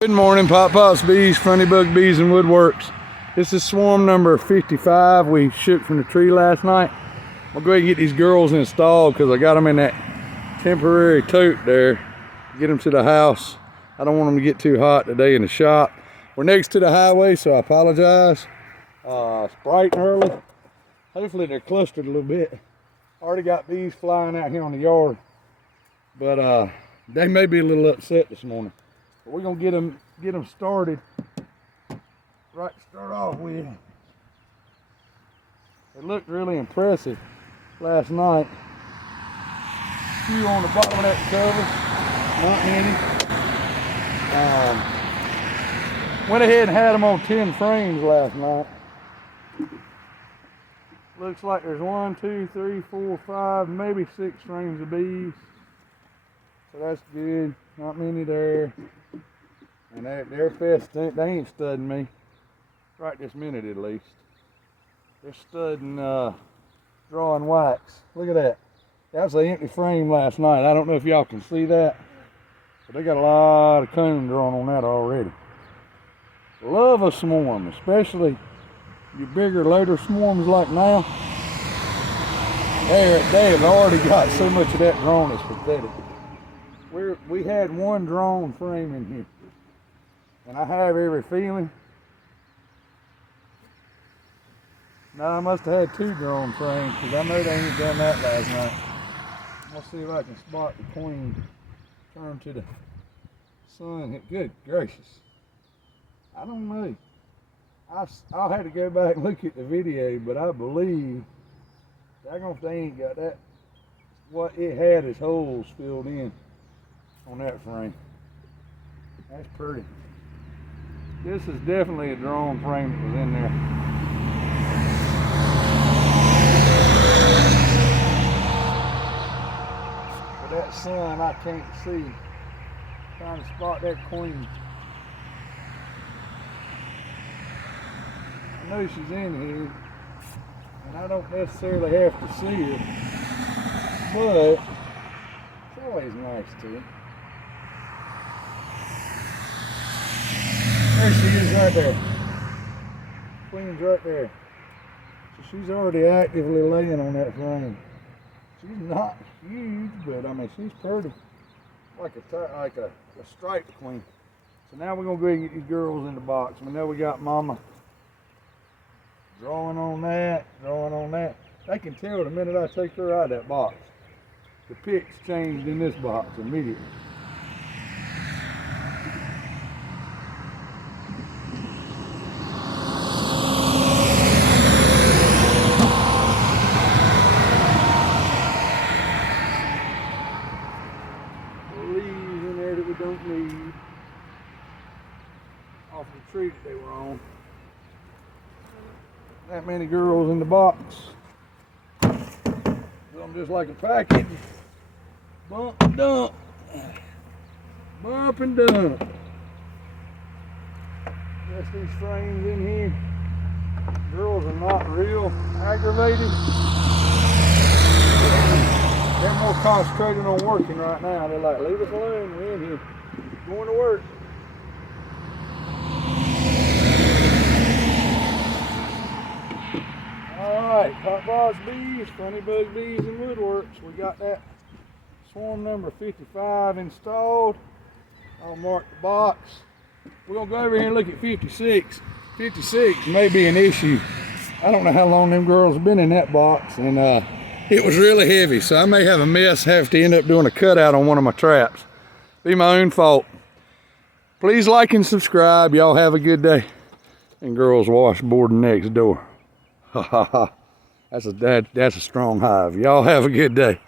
Good morning, Pop Pops Bees, Funny Bug Bees and Woodworks. This is swarm number 55. We shook from the tree last night. I'll go ahead and get these girls installed because I got them in that temporary tote there. Get them to the house. I don't want them to get too hot today in the shop. We're next to the highway, so I apologize. It's bright and early. Hopefully they're clustered a little bit. Already got bees flying out here on the yard, but they may be a little upset this morning. We're gonna get them started right to start off with. It looked really impressive last night. Few on the bottom of that cover, not many. Went ahead and had them on 10 frames last night. Looks like there's 1, 2, 3, 4, 5, maybe 6 frames of bees. So that's good. Not many there. And they're fast. They ain't studding me. Right this minute at least. They're studding drawing wax. Look at that. That was an empty frame last night. I don't know if y'all can see that. But they got a lot of comb drawn on that already. Love a swarm, especially your bigger, later swarms like now. They have already got so much of that drawn, it's pathetic. We had one drawn frame in here. And I have every feeling. Now I must have had 2 drawn frames because I know they ain't done that last night. I'll see if I can spot the queen. Turn to the sun. Good gracious. I don't know. I'll have to go back and look at the video, but I believe daggone they ain't got that. What it had is holes filled in on that frame. That's pretty. This is definitely a drawn frame that was in there. With that sun, I can't see. Trying to spot that queen. I know she's in here, and I don't necessarily have to see her, but it's always nice to. There she is right there. Queen's right there. So she's already actively laying on that frame. She's not huge, but I mean she's pretty. Like a striped queen. So now we're gonna go ahead and get these girls in the box. We know we got mama drawing on that, drawing on that. They can tell the minute I take her out of that box. The pics changed in this box immediately. Don't need off the tree that they were on. That many girls in the box. So I'm just like a package. Bump and dump. Bump and dump. That's these frames in here. Girls are not real aggravated. They're more concentrated on working right now. They're like, leave us alone, we're in here. Going to work. Alright, Pop Pops Bees, Funny Bug Bees and Woodworks. We got that swarm number 55 installed. I'll mark the box. We're going to go over here and look at 56. 56 may be an issue. I don't know how long them girls have been in that box, and it was really heavy, so I may have a mess, have to end up doing a cutout on one of my traps. Be my own fault. Please like and subscribe. Y'all have a good day. And girls washboarding next door. Ha ha ha. That's a strong hive. Y'all have a good day.